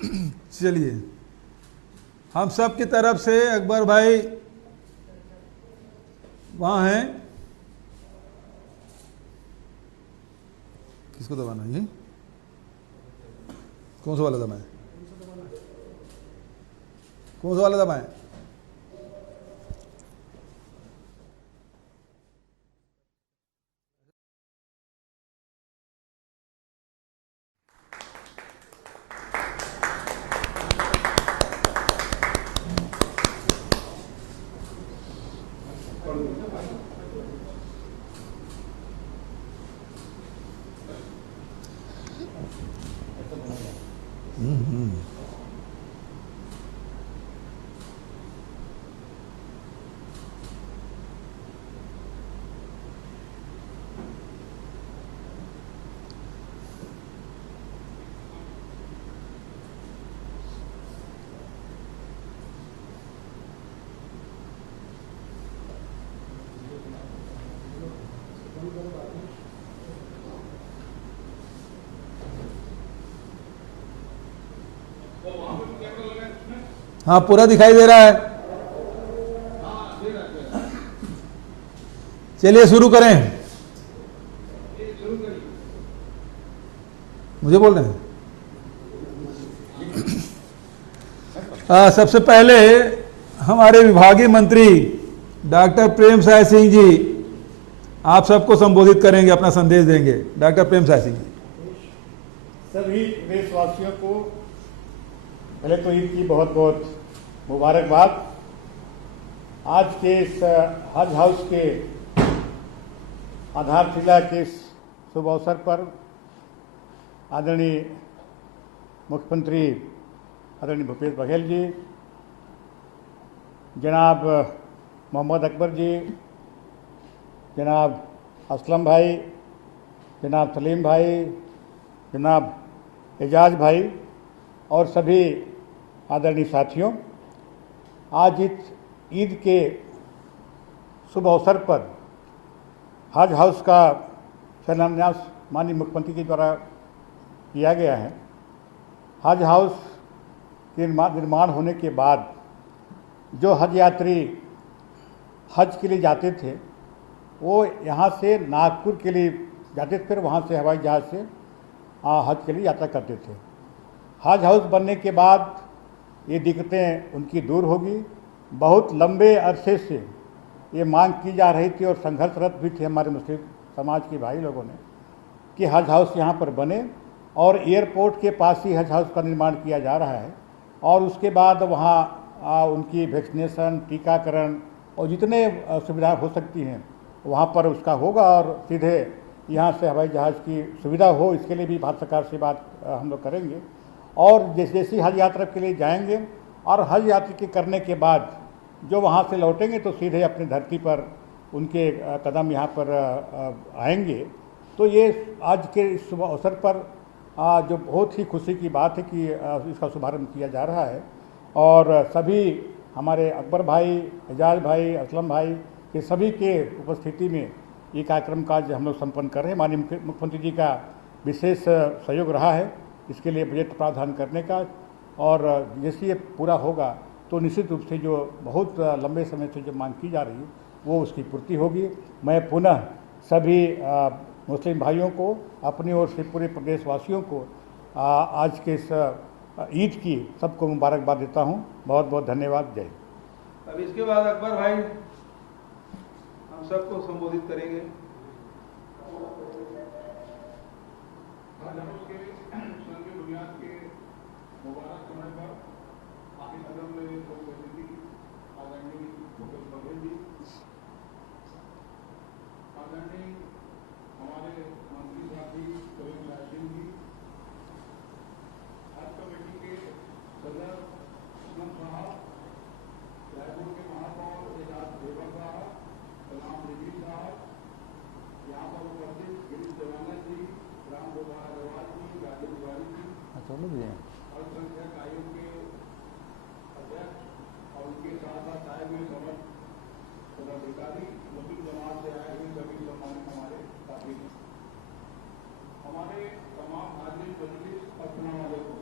चलिए, हम सब की तरफ से अकबर भाई वहाँ हैं। किसको दबाना है? ये कौन सा वाला दबाएं? कौन सा वाला दबाएं? हाँ, पूरा दिखाई दे रहा है। चलिए शुरू करें। मुझे बोल रहे हैं? सबसे पहले हमारे विभागीय मंत्री डॉक्टर प्रेम साय सिंह जी आप सबको संबोधित करेंगे, अपना संदेश देंगे। डॉक्टर प्रेम साय सिंह जी। सभी देशवासियों को पहले तो ईद की बहुत बहुत मुबारकबाद। आज के इस हज हाउस के आधारशिला के इस शुभ अवसर पर आदरणीय मुख्यमंत्री आदरणीय भूपेश बघेल जी, जनाब मोहम्मद अकबर जी, जनाब असलम भाई, जनाब सलीम भाई, जनाब एजाज भाई और सभी आदरणीय साथियों, आज इस ईद के शुभ अवसर पर हज हाउस का शिलान्यास माननीय मुख्यमंत्री के द्वारा किया गया है। हज हाउस के निर्माण होने के बाद जो हज यात्री हज के लिए जाते थे वो यहाँ से नागपुर के लिए जाते थे, फिर वहाँ से हवाई जहाज़ से हज के लिए यात्रा करते थे। हज हाउस बनने के बाद ये दिक्कतें उनकी दूर होगी। बहुत लंबे अरसे से ये मांग की जा रही थी और संघर्षरत भी थे हमारे मुस्लिम समाज के भाई लोगों ने कि हज हाउस यहाँ पर बने और एयरपोर्ट के पास ही हज हाउस का निर्माण किया जा रहा है और उसके बाद वहाँ उनकी वैक्सीनेशन, टीकाकरण और जितने सुविधा हो सकती हैं वहाँ पर उसका होगा और सीधे यहाँ से हवाई जहाज़ की सुविधा हो, इसके लिए भी भारत सरकार से बात हम लोग करेंगे। और जैसे हज यात्रा के लिए जाएंगे और हज यात्रा के करने के बाद जो वहाँ से लौटेंगे तो सीधे अपनी धरती पर उनके कदम यहाँ पर आएंगे। तो ये आज के इस शुभ अवसर पर जो बहुत ही खुशी की बात है कि इसका शुभारंभ किया जा रहा है और सभी हमारे अकबर भाई, एजाज भाई, असलम भाई के सभी के उपस्थिति में ये कार्यक्रम का हम लोग संपन्न कर रहे हैं। माननीय मुख्यमंत्री जी का विशेष सहयोग रहा है इसके लिए बजट प्रावधान करने का और जैसे ये पूरा होगा तो निश्चित रूप से जो बहुत लंबे समय से जो मांग की जा रही है वो उसकी पूर्ति होगी। मैं पुनः सभी मुस्लिम भाइयों को अपनी ओर से पूरे प्रदेशवासियों को आज के इस ईद की सबको मुबारकबाद देता हूँ। बहुत बहुत धन्यवाद। जय। अब इसके बाद अकबर भाई हम सबको संबोधित करेंगे। बुनियाद के मुबारक समय पर आपके सदन में आदरणीय भूपेश बघेल जी, आदरणीय हमारे मंत्री साथी प्रेम साय सिंह जी, हज कमेटी के सदर असलम साहब, रायपुर के महापौर एजाज देवर साहब, सलाम रिजी साहब, यहाँ पर उपस्थित गिरीश देवानंद जी, राम गोपाल अग्रवाल जी, राजेश तिवारी जी, अल्पसंख्यक आयोग के अध्यक्ष और उनके साथ साथ आए हुए समस्त पदाधिकारी, मुस्लिम समाज से आए हुए सभी सम्मानित हमारे साथी, हमारे तमाम हाजिर मजलिस और सुनने वाले को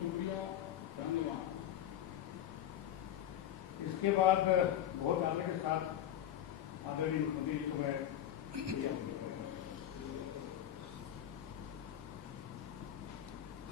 शुक्रिया, धन्यवाद। इसके बाद बहुत आदर के साथ आदरणीय मुख्यमंत्री जी को मैं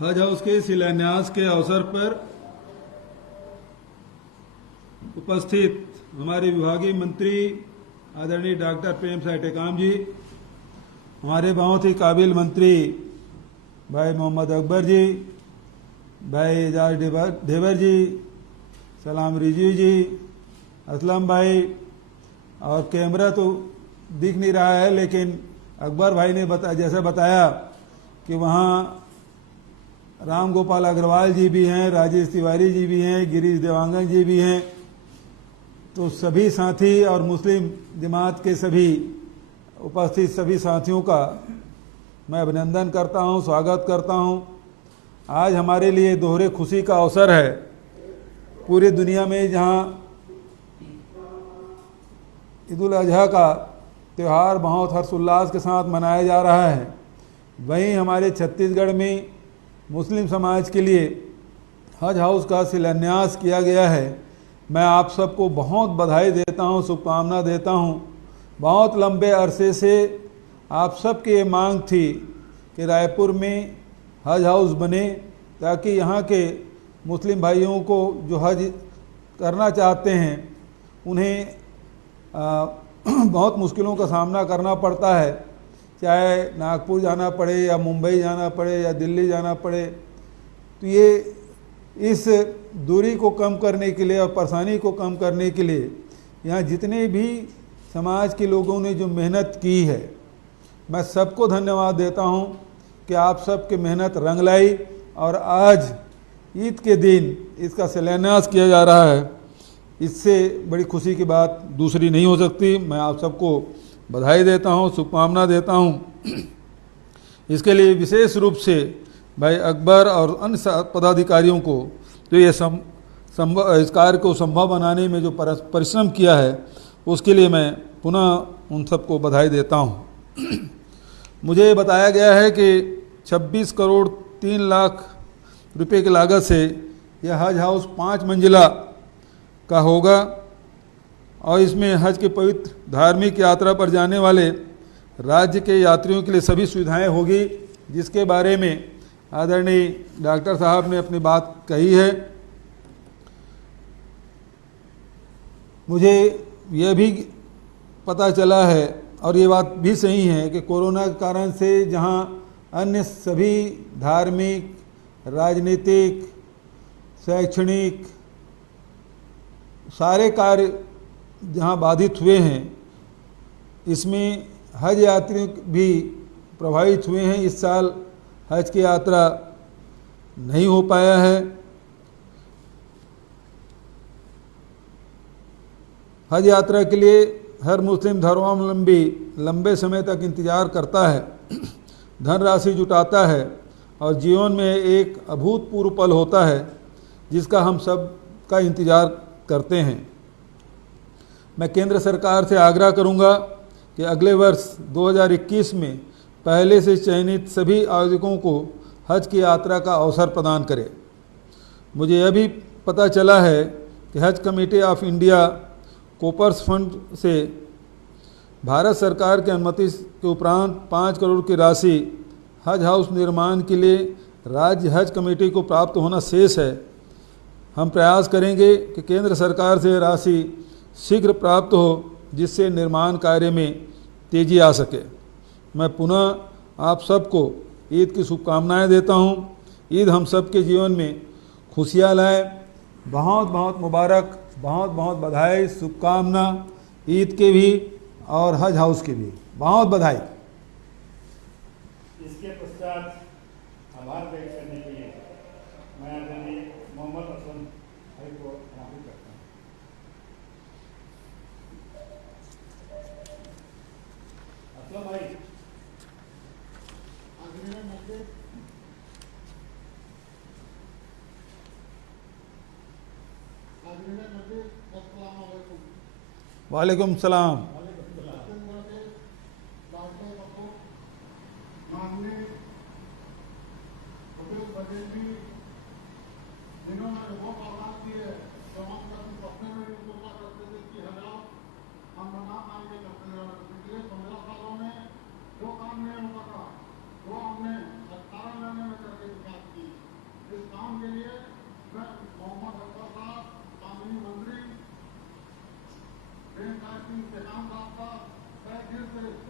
हज हाउस के शिलान्यास के अवसर पर उपस्थित हमारे विभागीय मंत्री आदरणीय डॉक्टर प्रेम साय टेकाम जी, हमारे बहुत ही काबिल मंत्री भाई मोहम्मद अकबर जी, भाई एजाज ढेबर जी, सलाम रिजवी जी, असलम भाई, और कैमरा तो दिख नहीं रहा है लेकिन अकबर भाई ने जैसे बताया कि वहाँ राम गोपाल अग्रवाल जी भी हैं, राजेश तिवारी जी भी हैं, गिरीश देवांगन जी भी हैं। तो सभी साथी और मुस्लिम जमात के सभी उपस्थित सभी साथियों का मैं अभिनंदन करता हूं, स्वागत करता हूं। आज हमारे लिए दोहरे खुशी का अवसर है। पूरी दुनिया में जहां ईद उल अजहा का त्यौहार बहुत हर्षोल्लास के साथ मनाया जा रहा है, वहीं हमारे छत्तीसगढ़ में मुस्लिम समाज के लिए हज हाउस का शिलान्यास किया गया है। मैं आप सबको बहुत बधाई देता हूं, शुभकामना देता हूं। बहुत लंबे अरसे से आप सबकी ये मांग थी कि रायपुर में हज हाउस बने ताकि यहाँ के मुस्लिम भाइयों को जो हज करना चाहते हैं उन्हें बहुत मुश्किलों का सामना करना पड़ता है, चाहे नागपुर जाना पड़े या मुंबई जाना पड़े या दिल्ली जाना पड़े। तो ये इस दूरी को कम करने के लिए और परेशानी को कम करने के लिए यहाँ जितने भी समाज के लोगों ने जो मेहनत की है, मैं सबको धन्यवाद देता हूँ कि आप सबके मेहनत रंग लाई और आज ईद के दिन इसका शिलान्यास किया जा रहा है। इससे बड़ी खुशी की बात दूसरी नहीं हो सकती। मैं आप सबको बधाई देता हूँ, शुभकामना देता हूँ। इसके लिए विशेष रूप से भाई अकबर और अन्य पदाधिकारियों को तो ये इस कार्य को संभव बनाने में जो परिश्रम किया है उसके लिए मैं पुनः उन सबको बधाई देता हूँ। मुझे बताया गया है कि 26 करोड़ 3 लाख रुपए की लागत से यह हज हाउस 5 मंजिला का होगा और इसमें हज के पवित्र धार्मिक यात्रा पर जाने वाले राज्य के यात्रियों के लिए सभी सुविधाएं होगी, जिसके बारे में आदरणीय डॉक्टर साहब ने अपनी बात कही है। मुझे यह भी पता चला है और ये बात भी सही है कि कोरोना के कारण से जहां अन्य सभी धार्मिक, राजनीतिक, शैक्षणिक सारे कार्य जहां बाधित हुए हैं, इसमें हज यात्री भी प्रभावित हुए हैं। इस साल हज की यात्रा नहीं हो पाया है। हज यात्रा के लिए हर मुस्लिम धर्मावलंबी लंबे समय तक इंतजार करता है, धनराशि जुटाता है और जीवन में एक अभूतपूर्व पल होता है जिसका हम सब का इंतजार करते हैं। मैं केंद्र सरकार से आग्रह करूंगा कि अगले वर्ष 2021 में पहले से चयनित सभी आयोजकों को हज की यात्रा का अवसर प्रदान करे। मुझे यह भी पता चला है कि हज कमेटी ऑफ इंडिया कोपर्स फंड से भारत सरकार की अनुमति के उपरांत 5 करोड़ की राशि हज हाउस निर्माण के लिए राज्य हज कमेटी को प्राप्त होना शेष है। हम प्रयास करेंगे कि केंद्र सरकार से राशि शीघ्र प्राप्त हो, जिससे निर्माण कार्य में तेजी आ सके। मैं पुनः आप सबको ईद की शुभकामनाएं देता हूं। ईद हम सब के जीवन में खुशियां लाए। बहुत बहुत मुबारक, बहुत बहुत बधाई, शुभकामना ईद के भी और हज हाउस के भी बहुत बधाई। इसके पश्चात आभार व्यक्त करने के लिए मैं आदरणीय मोहम्मद असलम भाई को आमंत्रित करता हूँ। असलम भाई। वालेकुम सलाम। माननीय भूपेश बघेल जी, के लिए मैं मोहम्मद अकबर साहब, कानूनी मंत्री, प्रेम सिंह सेखान साहब का तहे दिल से